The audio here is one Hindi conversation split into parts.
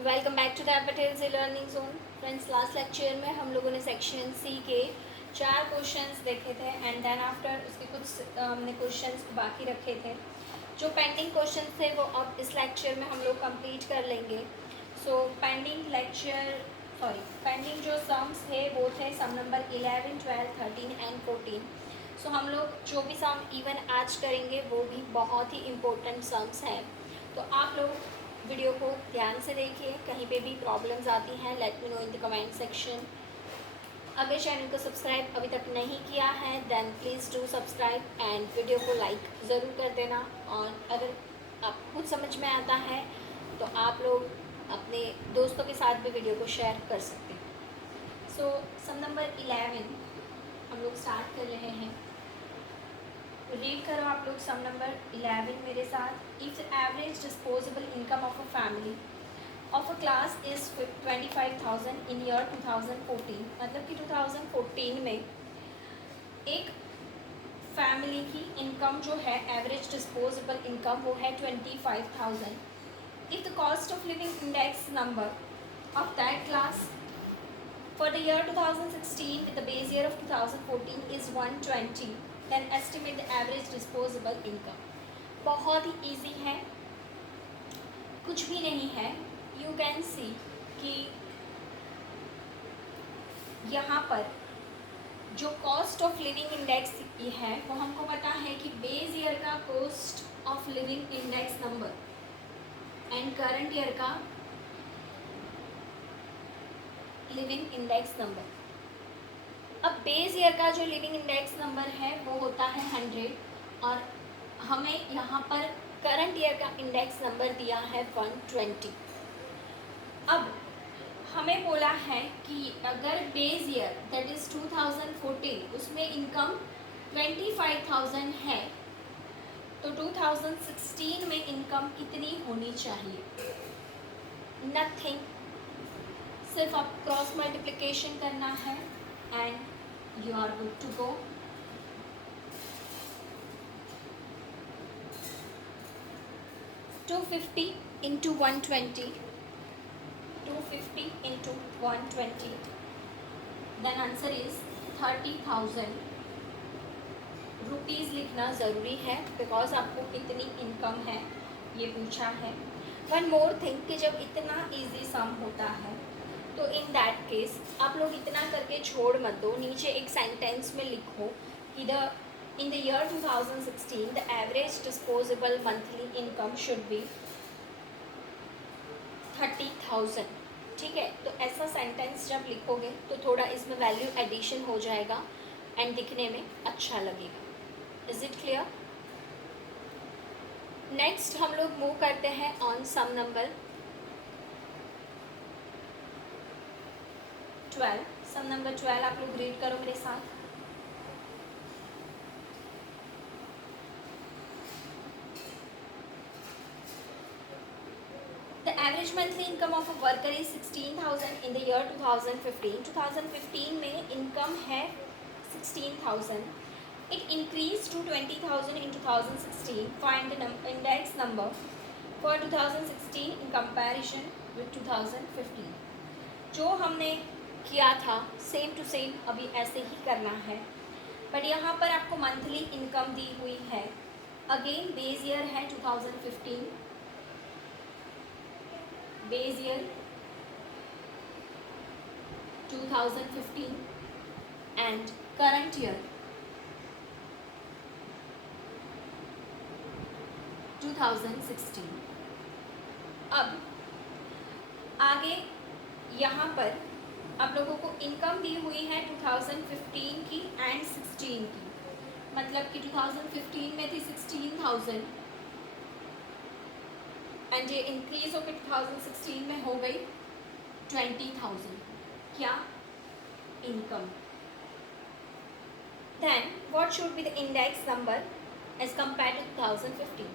Welcome back to the Patel से learning zone. Friends, last lecture में हम लोगों ने सेक्शन सी के 4 क्वेश्चंस देखे थे एंड देन आफ्टर उसके कुछ हमने क्वेश्चंस बाकी रखे थे। जो पेंडिंग क्वेश्चंस थे वो अब इस लेक्चर में हम लोग कंप्लीट कर लेंगे। पेंडिंग जो सम्स थे वो थे सम नंबर 11, 12, 13 एंड 14। सो हम लोग जो भी सम इवन आज करेंगे वो भी बहुत ही इम्पोर्टेंट सम्स हैं। तो आप लोग वीडियो को ध्यान से देखिए, कहीं पे भी प्रॉब्लम्स आती हैं let me know in the comment section. अगर चैनल को सब्सक्राइब अभी तक नहीं किया है then please do subscribe and video को लाइक ज़रूर कर देना। और अगर आपको कुछ समझ में आता है तो आप लोग अपने दोस्तों के साथ भी वीडियो को शेयर कर सकते हैं। सो सम नंबर 11 हम लोग स्टार्ट कर रहे हैं। रीड करो आप लोग सम नंबर 11 मेरे साथ। If the average disposable income of a family of a class is 25,000 in year 2014, मतलब कि 2014 में एक फैमिली की इनकम जो है एवरेज डिस्पोजेबल इनकम वो है 25,000। If the cost of living index number of that class for the year 2016 with the base year of 2014 is 120, then estimate the average disposable income। बहुत ही इजी है, कुछ भी नहीं है। यू कैन सी कि यहाँ पर जो कॉस्ट ऑफ लिविंग इंडेक्स है वो हमको पता है कि बेस ईयर का cost of living index number and current year का लिविंग इंडेक्स नंबर। अब बेस ईयर का जो लिविंग इंडेक्स नंबर है वो होता है 100 और हमें यहाँ पर करंट ईयर का इंडेक्स नंबर दिया है 120। अब हमें बोला है कि अगर बेस ईयर दैट इज़ 2014 उसमें इनकम 25,000 है तो 2016 में इनकम कितनी होनी चाहिए? नथिंग, सिर्फ आप क्रॉस मल्टीप्लिकेशन करना है and you are good to go. Two 50 into 120, 250 into 120, then answer is 30,000 rupees. लिखना ज़रूरी है बिकॉज आपको कितनी इनकम है ये पूछा है। वन मोर थिंग कि जब इतना इजी सम होता है तो इन दैट केस आप लोग इतना करके छोड़ मत दो, नीचे एक सेंटेंस में लिखो कि in the year 2016 the average disposable monthly income should be 30,000। ठीक है, तो ऐसा सेंटेंस जब लिखोगे तो थोड़ा इसमें वैल्यू एडिशन हो जाएगा एंड दिखने में अच्छा लगेगा। Is it clear? नेक्स्ट हम लोग मूव करते हैं on sum number 12। Sum number 12 आप लोग रीड करो मेरे साथ। The average monthly income of a worker is 16,000 in the year 2015। 2015 में इनकम है 16,000। It increased to 20,000 in 2016। Find the index number for 2016 in comparison with 2015। जो हमने किया था सेम टू सेम अभी ऐसे ही करना है, बट यहाँ पर आपको मंथली इनकम दी हुई है। अगेन बेस ईयर है 2015, base year 2015 and current year 2016। अब आगे यहाँ पर आप लोगों को इनकम दी हुई है 2015 की एंड 16 की, मतलब कि 2015 में थी 16,000 एंड ये इंक्रीज होकर 2016 में हो गई 20,000। क्या? Income. Then what should be the index number as compare to 2015।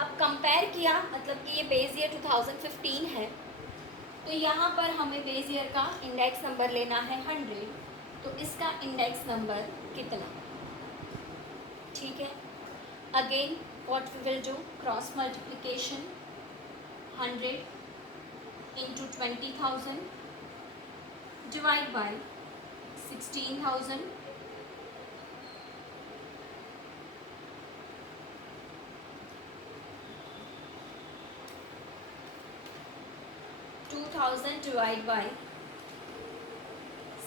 अब कंपेयर किया मतलब कि ये बेस ईयर 2015 है तो यहाँ पर हमें बेस ईयर का इंडेक्स नंबर लेना है 100, तो इसका इंडेक्स नंबर कितना? ठीक है, again what we will do, cross multiplication 100 into 20,000 divide by 16,000 2,000 divided by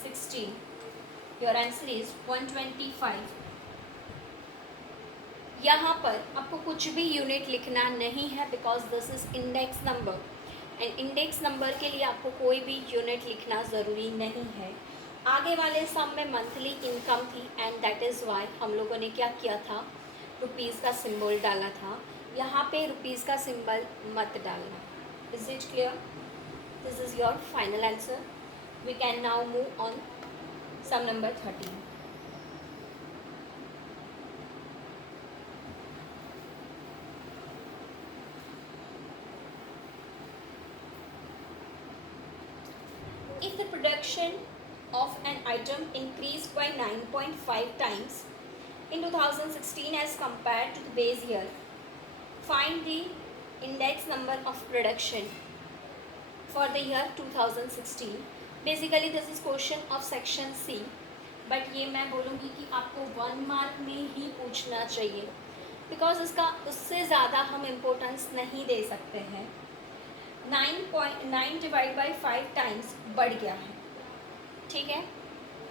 16. Your answer is 125. यहाँ पर आपको कुछ भी यूनिट लिखना नहीं है because this is index number and index number के लिए आपको कोई भी यूनिट लिखना ज़रूरी नहीं है. आगे वाले सम में मंथली इनकम थी एंड दैट इज़ वाई हम लोगों ने क्या किया था, रुपीज़ का सिंबल डाला था. यहाँ पे रुपीज़ का सिंबल मत डालना. Is it clear? This is your final answer. We can now move on sum number 13. If the production of an item increased by 9.5 times in 2016 as compared to the base year, find the index number of production for the year 2016. Basically this is question of section C, but ये मैं बोलूँगी कि आपको 1 मार्क में ही पूछना चाहिए बिकॉज इसका उससे ज़्यादा हम इम्पोर्टेंस नहीं दे सकते हैं. 9 डिवाइड बाई 5 टाइम्स बढ़ गया है, ठीक है.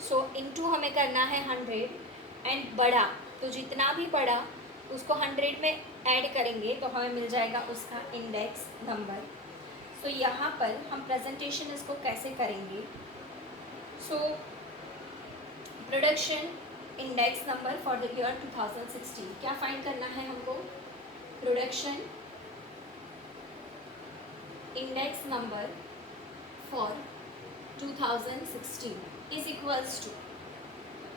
सो इनटू हमें करना है 100 एंड बढ़ा तो जितना भी बढ़ा उसको 100 में ऐड करेंगे तो हमें मिल जाएगा उसका इंडेक्स नंबर. सो यहाँ पर हम प्रेजेंटेशन इसको कैसे करेंगे. So production index number for the year 2016 क्या फाइंड करना है हमको. Production index number for 2016 is equals to,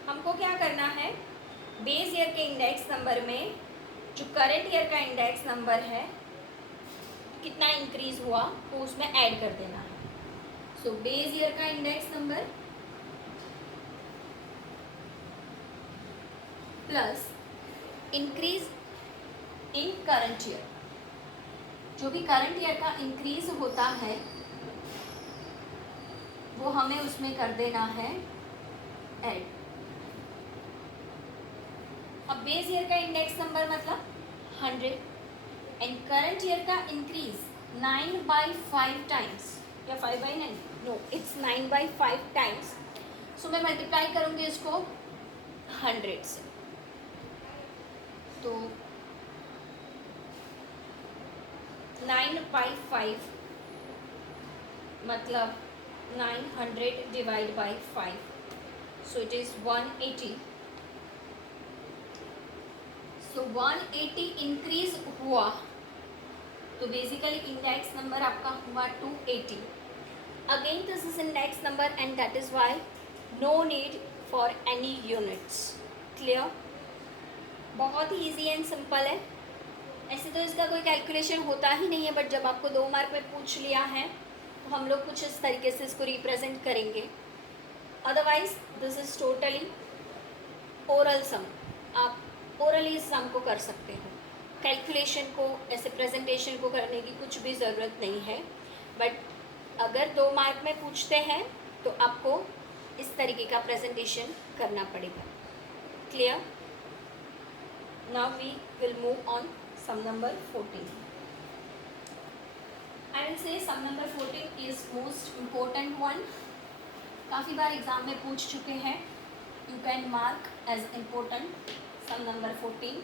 हमको क्या करना है, बेस ईयर के इंडेक्स नंबर में जो करंट ईयर का इंडेक्स नंबर है कितना इंक्रीज हुआ तो उसमें ऐड कर देना है. सो बेस ईयर का index number plus increase in current year, जो भी करंट ईयर का इंक्रीज होता है वो हमें उसमें कर देना है ऐड. अब बेस ईयर का इंडेक्स नंबर मतलब 100 एंड करंट ईयर का इंक्रीज 9/5 टाइम्स या 5/9, नो इट्स 9/5 टाइम्स. सो मैं मल्टीप्लाई करूँगी इसको 100 से. तो 9/5 मतलब 900 divide by 5, so it is 180. सो 180 इंक्रीज हुआ तो बेसिकली इंडेक्स नंबर आपका हुआ 280. Again this is index number and that is why no need for any units. Clear? बहुत ही ईजी एंड सिंपल है. ऐसे तो इसका कोई कैलकुलेशन होता ही नहीं है, बट जब आपको 2 मार्क में पूछ लिया है तो हम लोग कुछ इस तरीके से इसको रिप्रेजेंट करेंगे. Otherwise this is totally oral sum. आप ओरली इस सम को कर सकते हो. कैलकुलेशन को ऐसे प्रेजेंटेशन को करने की कुछ भी ज़रूरत नहीं है. बट अगर 2 मार्क में पूछते हैं तो आपको इस तरीके का प्रेजेंटेशन करना पड़ेगा. Clear? Now we will move on sum number 14. I will say sum number 14 is most important one. काफ़ी बार एग्जाम में पूछ चुके हैं. You can mark as important sum number 14.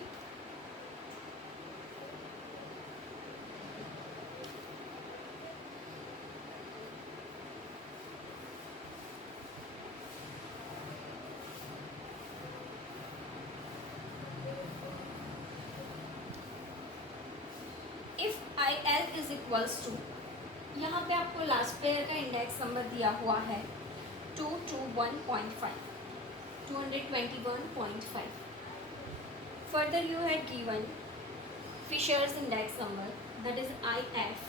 IL is equals to, यहाँ पे आपको लास्ट पेयर का इंडेक्स नंबर दिया हुआ है 221.5, 221.5. Further you had given Fisher's index number that is IF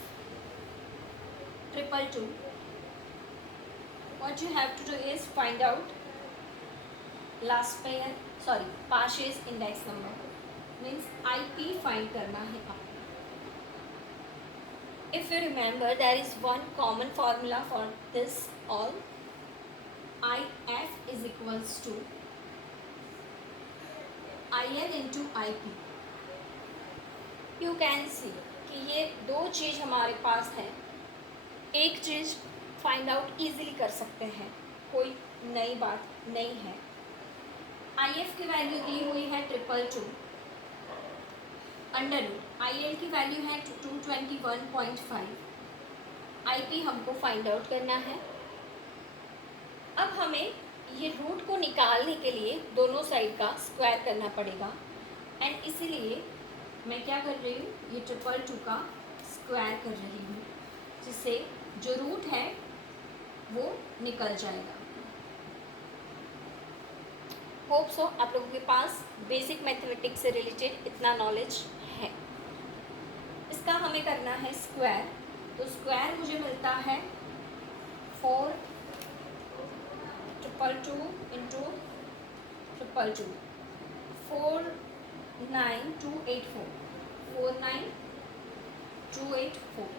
222. what you have to do is find out last pair, sorry, Parsh's index number means IP find करना है आपको. If you remember, there is one common formula for this all. IF is equals to IN into IP. You can see कि ये दो चीज़ हमारे पास है. एक चीज़ फाइंड आउट इजीली कर सकते हैं, कोई नई बात नहीं है. IF की वैल्यू दी हुई है 222 अंडर रूट. IL की वैल्यू है 221.5. IP हमको फाइंड आउट करना है. अब हमें ये रूट को निकालने के लिए दोनों साइड का स्क्वायर करना पड़ेगा. एंड इसीलिए मैं क्या कर रही हूँ, ये 222 का स्क्वायर कर रही हूँ, जिससे जो रूट है वो निकल जाएगा. होप सो आप लोगों के पास बेसिक मैथमेटिक्स से रिलेटेड इतना नॉलेज है. इसका हमें करना है स्क्वायर. तो स्क्वायर मुझे मिलता है 422 into 222 49284 49284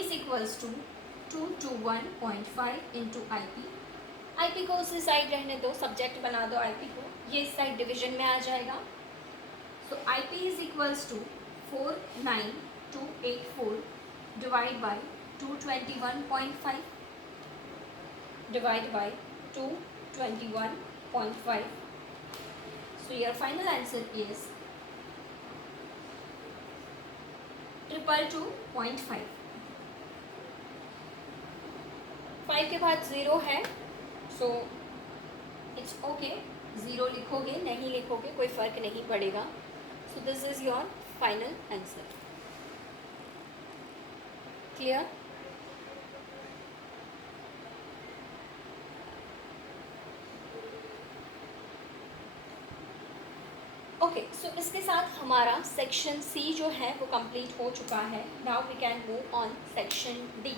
is equals to 221.5 into IP को उसी साइड रहने दो, सब्जेक्ट बना दो IP को, ये इस साइड डिवीजन में आ जाएगा. So IP is equals to 49284 divide by 221.5 divide by 221.5. So your final answer is 222.5. 5 के बाद 0 है, सो इट्स ओके. 0 लिखोगे नहीं लिखोगे कोई फ़र्क नहीं पड़ेगा. So this is your final answer. Clear? Okay, so इसके साथ हमारा सेक्शन सी जो है वो कंप्लीट हो चुका है. Now we can move on section D.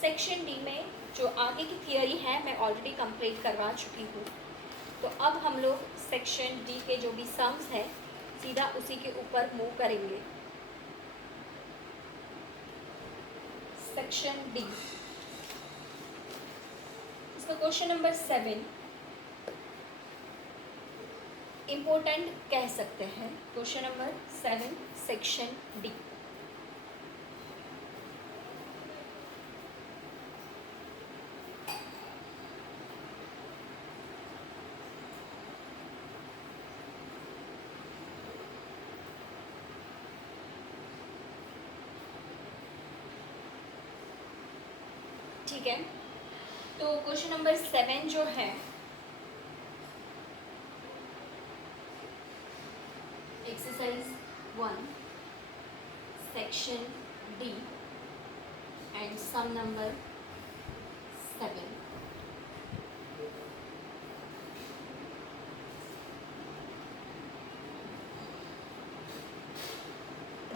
Section D में जो आगे की थियरी है मैं ऑलरेडी कंप्लीट करवा चुकी हूँ. तो अब हम लोग सेक्शन डी के जो भी सम्स हैं सीधा उसी के ऊपर मूव करेंगे. सेक्शन डी, इसका क्वेश्चन नंबर 7 इम्पोर्टेंट कह सकते हैं. Question number 7 section D. ठीक है, तो क्वेश्चन नंबर 7 जो है exercise 1 section D and sum number 7.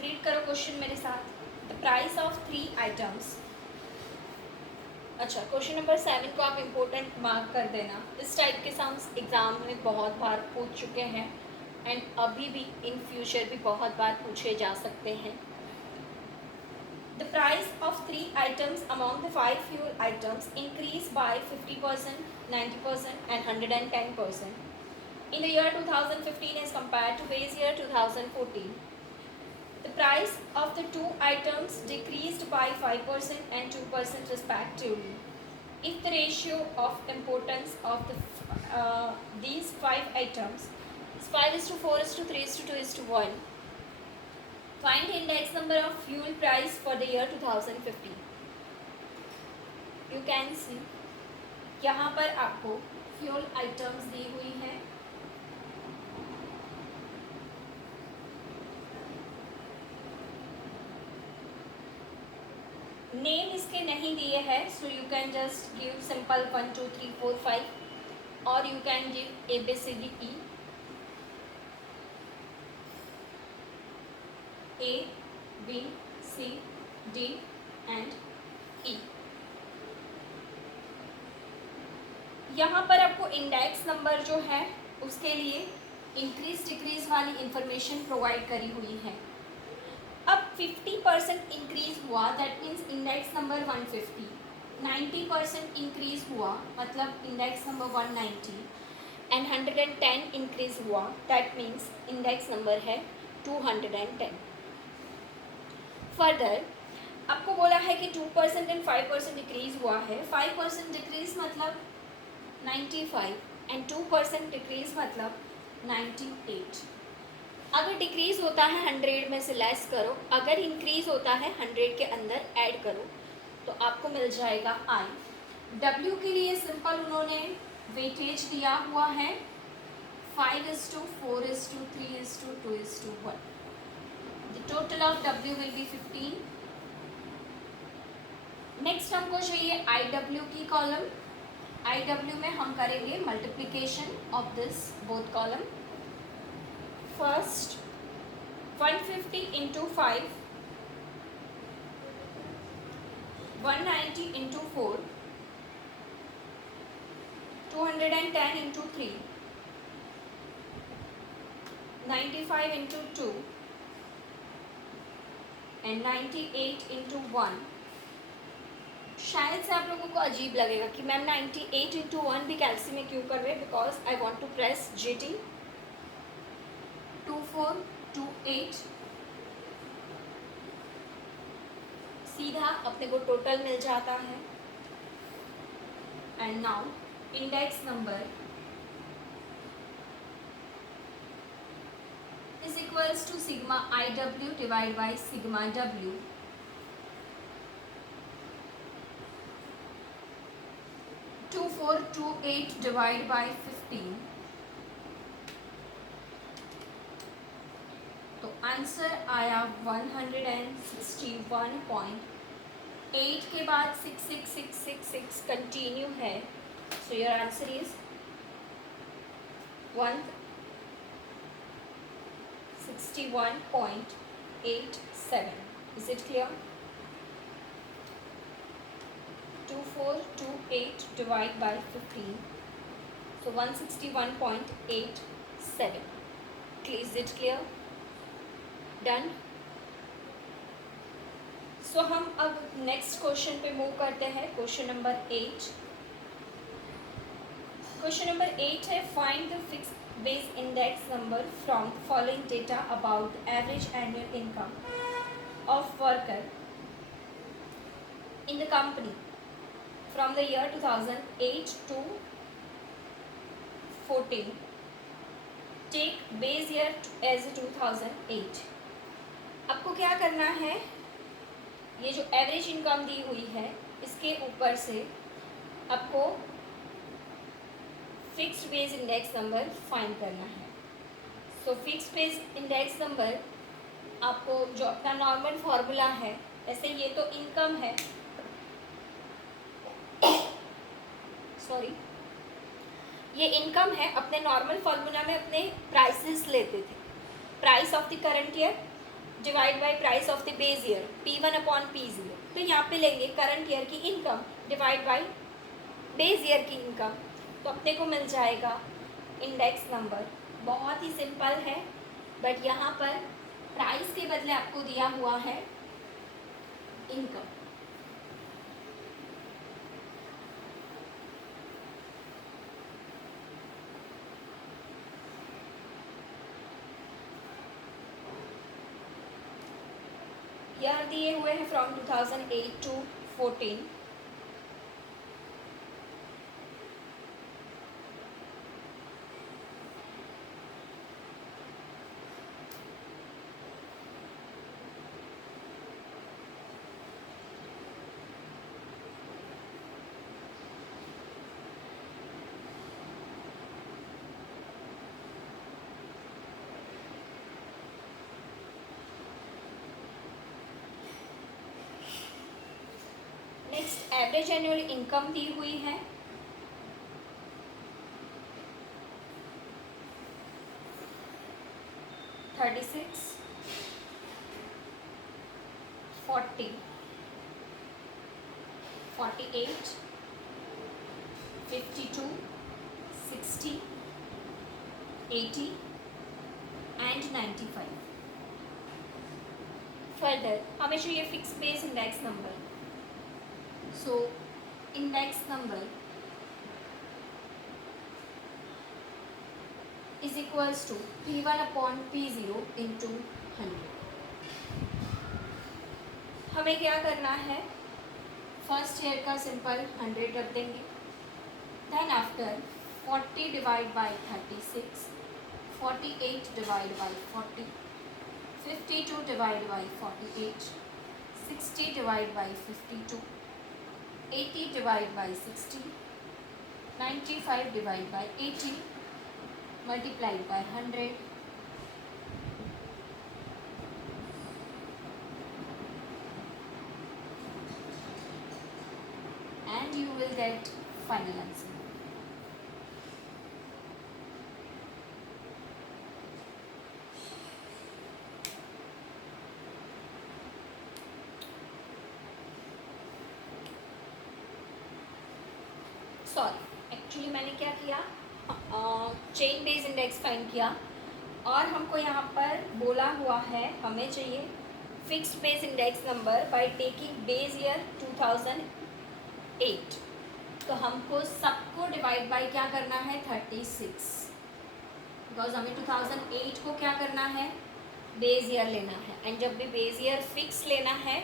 Read करो क्वेश्चन मेरे साथ. The price of 3 items. अच्छा, क्वेश्चन नंबर 7 को आप इम्पोर्टेंट मार्क कर देना. इस टाइप के सम्स एग्ज़ाम में बहुत बार पूछ चुके हैं एंड अभी भी इन फ्यूचर भी बहुत बार पूछे जा सकते हैं. The price of 3 items among the 5 fuel items increase by 50%, 90% and 110% in the year 2015 as compared to base year 2014. The price of the 2 items decreased by 5% and 2% respectively. If the ratio of importance of these 5 items is 5:4:3:2:1, find the index number of fuel price for the year 2015. You can see यहाँ पर आपको fuel items दी हुई है. नेम इसके नहीं दिए हैं, so you can just give simple 1 2 3 4 5 और you can give ABCDE. A, B, C, D and E. यहाँ पर आपको इंडेक्स नंबर जो है उसके लिए इंक्रीज डिक्रीज वाली इंफॉर्मेशन प्रोवाइड करी हुई है. अब 50% इंक्रीज हुआ, that means index number 150. 90% increase हुआ मतलब इंडेक्स नंबर 190. एंड 110 इंक्रीज हुआ, दैट मीन्स इंडेक्स नंबर है 210. फर्दर आपको बोला है कि 2% एंड 5% डिक्रीज हुआ है. 5% डिक्रीज मतलब 95 एंड 2% डिक्रीज मतलब 98. अगर डिक्रीज होता है 100 में से लेस करो, अगर इंक्रीज होता है 100 के अंदर ऐड करो, तो आपको मिल जाएगा आई. डब्ल्यू के लिए सिंपल उन्होंने वेटेज दिया हुआ है 5:4:3:2:1. The total of W will be 15. Next हमको चाहिए आई डब्ल्यू की कॉलम. आई डब्ल्यू में हम करेंगे multiplication of this both column. First 150 into 5, 190 into 4, 210 into 3, 95 into 2 and 98 into 1. शायद से आप लोगों को अजीब लगेगा कि मैम 98 इंटू 1 भी कैलसी में क्यों कर रहे हैं, because I want to press GT. 2428 सीधा अपने को टोटल मिल जाता है. And now index number is equals to sigma IW divide by sigma W. Two 428 divide by 15. तो आंसर आया 161.8 के बाद 66666 कंटिन्यू है. So your answer is 161.87. Is it clear? 2428 divide by 15. So 161.87. Is it clear? Done. So हम अब नेक्स्ट क्वेश्चन पे मूव करते हैं. Question number 8. क्वेश्चन नंबर 8 है find the fix base index number from following data about average annual income of worker in the company from the year 2008 to 14. Take base year as 2008. आपको क्या करना है, ये जो एवरेज इनकम दी हुई है इसके ऊपर से आपको fixed base index number find करना है. सो फिक्स्ड बेस इंडेक्स नंबर आपको जो अपना नॉर्मल फॉर्मूला है, ऐसे ये तो इनकम है, सॉरी ये इनकम है. अपने नॉर्मल फॉर्मूला में अपने प्राइसेस लेते थे. Price of the current year divide by price of the base year P1 upon P0. तो यहाँ पे लेंगे करंट ईयर की income divide by base year की इनकम, तो अपने को मिल जाएगा इंडेक्स नंबर. बहुत ही सिंपल है, बट यहाँ पर प्राइस के बदले आपको दिया हुआ है इनकम. यह दिए हुए हैं from 2008 to 14. Next average annual income दी हुई है 36, 40, 48, 52, 60, 80 and 95. फर्दर हमें चाहिए fix base index number. So index number is equals to P1 upon P0 into 100. हमें क्या करना है, फर्स्ट ईयर का सिंपल 100 रख देंगे. Then after 40 divide by 36, 48 divide by 40, 52 divide by 48, 60 divide by 52, 80 divide by 60, 95 divide by 80 multiplied by 100. And you will get final answer. Sorry, actually मैंने क्या किया, चेन बेस इंडेक्स फाइंड किया और हमको यहाँ पर बोला हुआ है हमें चाहिए fixed base index number by taking base year 2008. तो हमको सबको डिवाइड बाय क्या करना है 36, बिकॉज हमें 2008 को क्या करना है बेस ईयर लेना है. एंड जब भी बेस ईयर फिक्स लेना है,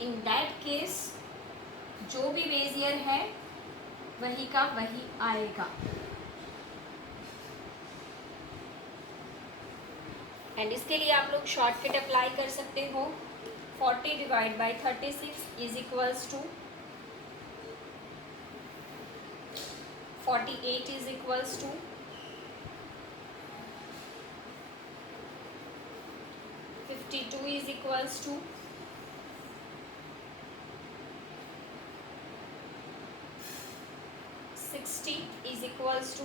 इन दैट केस जो भी बेस ईयर है वही का वही आएगा. एंड इसके लिए आप लोग शॉर्टकट अप्लाई कर सकते हो. 40 divide by 36 is equals to 48 is equals to 52 is equals to 60 is equals to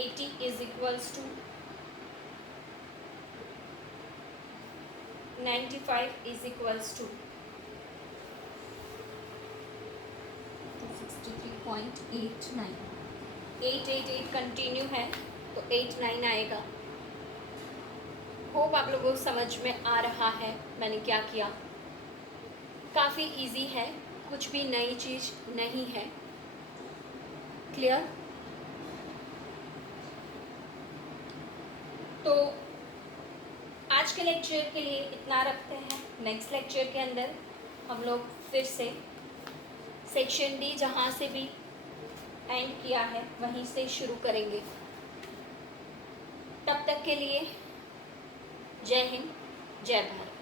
80 is equals to 95 is equals to 263.89. 888 continue है तो 89 आएगा. होप आप लोगों को समझ में आ रहा है मैंने क्या किया. काफ़ी इजी है, कुछ भी नई चीज़ नहीं है. क्लियर? तो आज के लेक्चर के लिए इतना रखते हैं. नेक्स्ट लेक्चर के अंदर हम लोग फिर से सेक्शन डी जहाँ से भी एंड किया है वहीं से शुरू करेंगे. तब तक के लिए जय हिंद, जय भारत.